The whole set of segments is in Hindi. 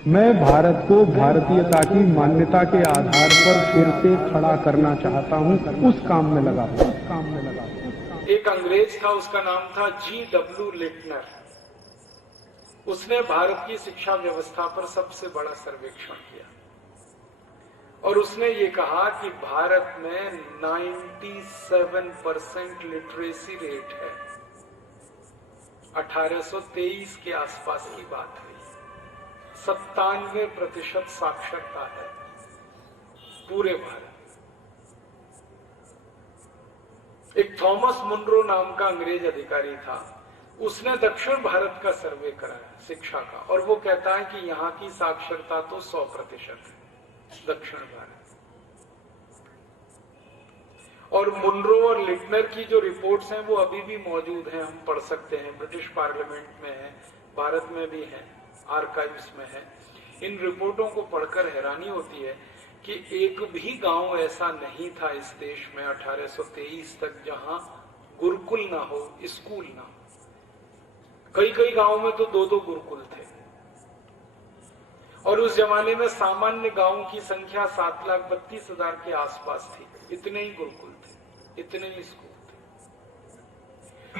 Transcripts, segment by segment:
मैं भारत को भारतीयता की मान्यता के आधार पर फिर से खड़ा करना चाहता हूं, उस काम में लगा एक अंग्रेज था, उसका नाम था G.W. लिटनर। उसने भारत की शिक्षा व्यवस्था पर सबसे बड़ा सर्वेक्षण किया और उसने ये कहा कि भारत में 97% लिटरेसी रेट है। 1823 के आसपास की बात है। 97% साक्षरता है पूरे भारत। एक थॉमस मुनरो नाम का अंग्रेज अधिकारी था, उसने दक्षिण भारत का सर्वे कराया शिक्षा का, और वो कहता है कि यहाँ की साक्षरता तो 100% है दक्षिण भारत। और मुनरो और लिटनर की जो रिपोर्ट्स हैं वो अभी भी मौजूद हैं, हम पढ़ सकते हैं, ब्रिटिश पार्लियामेंट में है, भारत में भी है, आर्काइव्स में है। इन रिपोर्टों को पढ़कर हैरानी होती है कि एक भी गांव ऐसा नहीं था इस देश में 1823 तक जहां गुरुकुल ना हो, स्कूल ना हो। कई कई गांव में तो 2-2 गुरुकुल थे। और उस जमाने में सामान्य गांव की संख्या 7,32,000 के आसपास थी। इतने ही गुरुकुल थे, इतने ही स्कूल थे,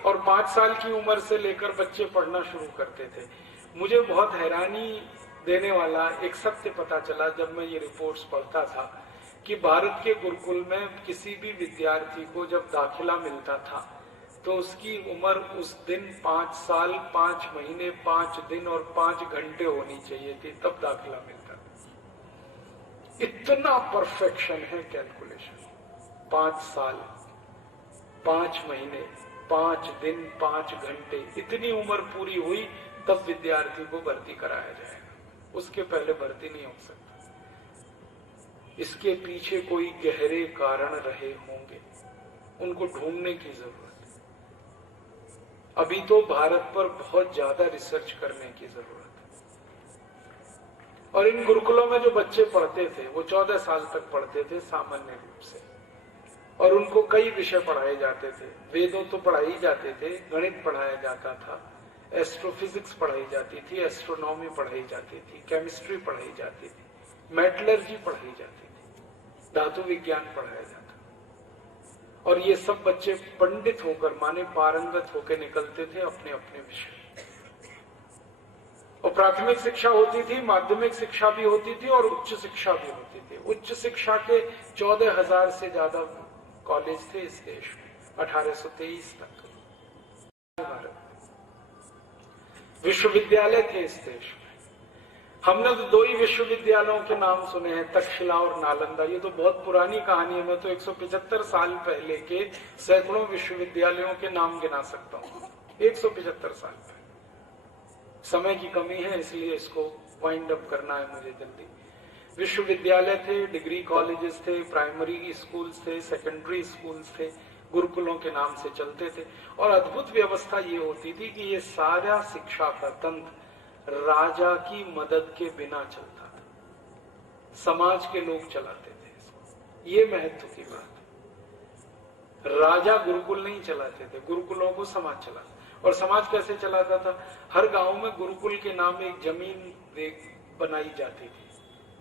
और 5 साल की उम्र से लेकर बच्चे पढ़ना शुरू करते थे। मुझे बहुत हैरानी देने वाला एक सत्य पता चला जब मैं ये रिपोर्ट्स पढ़ता था कि भारत के गुरुकुल में किसी भी विद्यार्थी को जब दाखिला मिलता था तो उसकी उम्र उस दिन 5 साल 5 महीने 5 दिन और 5 घंटे होनी चाहिए थी, तब दाखिला मिलता था। इतना परफेक्शन है कैलकुलेशन। 5 साल 5 महीने 5 दिन 5 घंटे, इतनी उम्र पूरी हुई तब विद्यार्थी को भर्ती कराया जाएगा, उसके पहले भर्ती नहीं हो सकता। इसके पीछे कोई गहरे कारण रहे होंगे, उनको ढूंढने की जरूरत है। अभी तो भारत पर बहुत ज्यादा रिसर्च करने की जरूरत है। और इन गुरुकुलों में जो बच्चे पढ़ते थे वो 14 साल तक पढ़ते थे सामान्य रूप से, और उनको कई विषय पढ़ाए जाते थे। वेदों तो पढ़ाई जाते थे, गणित पढ़ाया जाता था, एस्ट्रोफिजिक्स पढ़ाई जाती थी, एस्ट्रोनॉमी पढ़ाई जाती थी, केमिस्ट्री पढ़ाई जाती थी, मेटलर्जी पढ़ाई जाती थी, धातु विज्ञान पढ़ाया जाता। और ये सब बच्चे पंडित होकर, माने पारंगत होकर निकलते थे अपने अपने विषय। और प्राथमिक शिक्षा होती थी, माध्यमिक शिक्षा भी होती थी और उच्च शिक्षा भी होती थी। उच्च शिक्षा के 14,000 से ज्यादा कॉलेज थे इस देश में 1823 तक। विश्वविद्यालय थे इस देश में। हमने तो 2 ही विश्वविद्यालयों के नाम सुने हैं, तक्षशिला और नालंदा। ये तो बहुत पुरानी कहानी है, मैं तो 175 साल पहले के सैकड़ों विश्वविद्यालयों के नाम गिना सकता हूँ। 175 साल पहले। समय की कमी है इसलिए इसको वाइंड अप करना है मुझे जल्दी। विश्वविद्यालय थे, डिग्री कॉलेजेस थे, प्राइमरी स्कूल्स थे, सेकेंडरी स्कूल्स थे, गुरुकुलों के नाम से चलते थे। और अद्भुत व्यवस्था ये होती थी कि ये सारा शिक्षा का तंत्र राजा की मदद के बिना चलता था, समाज के लोग चलाते थे इसको। ये महत्व की बात है। राजा गुरुकुल नहीं चलाते थे, गुरुकुलों को समाज चलाता। और समाज कैसे चलाता था? हर गांव में गुरुकुल के नाम एक जमीन बनाई जाती थी,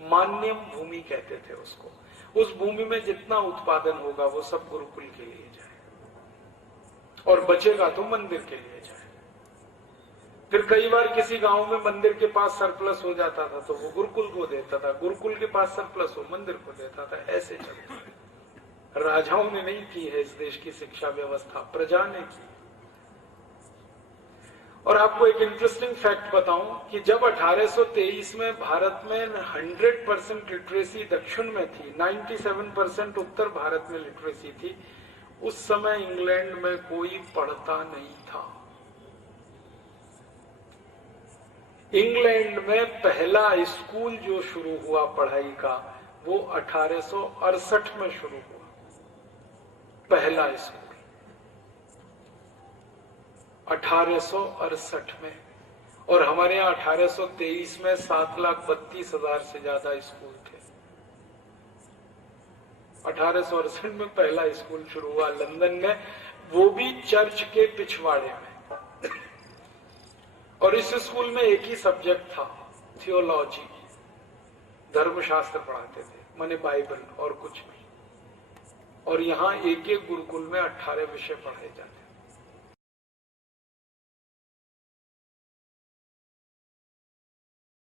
मान्यम भूमि कहते थे उसको। उस भूमि में जितना उत्पादन होगा वो सब गुरुकुल के लिए जाए, और बचेगा तो मंदिर के लिए जाए। फिर कई बार किसी गांव में मंदिर के पास सरप्लस हो जाता था तो वो गुरुकुल को देता था, गुरुकुल के पास सरप्लस हो मंदिर को देता था। ऐसे चलता है। राजाओं ने नहीं की है इस देश की शिक्षा व्यवस्था, प्रजा ने की। और आपको एक इंटरेस्टिंग फैक्ट बताऊं कि जब 1823 में भारत में 100% लिटरेसी दक्षिण में थी, 97% उत्तर भारत में लिटरेसी थी, उस समय इंग्लैंड में कोई पढ़ता नहीं था। इंग्लैंड में पहला स्कूल जो शुरू हुआ पढ़ाई का वो 1868 में शुरू हुआ, पहला स्कूल 1868 में। और हमारे यहाँ 1823 में 7,32,000 से ज्यादा स्कूल थे। 1868 में पहला स्कूल शुरू हुआ लंदन में, वो भी चर्च के पिछवाड़े में। और इस स्कूल में एक ही सब्जेक्ट था, थियोलॉजी, धर्मशास्त्र पढ़ाते थे, माने बाइबल और कुछ नहीं। और यहाँ एक एक गुरुकुल में 18 विषय पढ़ाए जाते थे।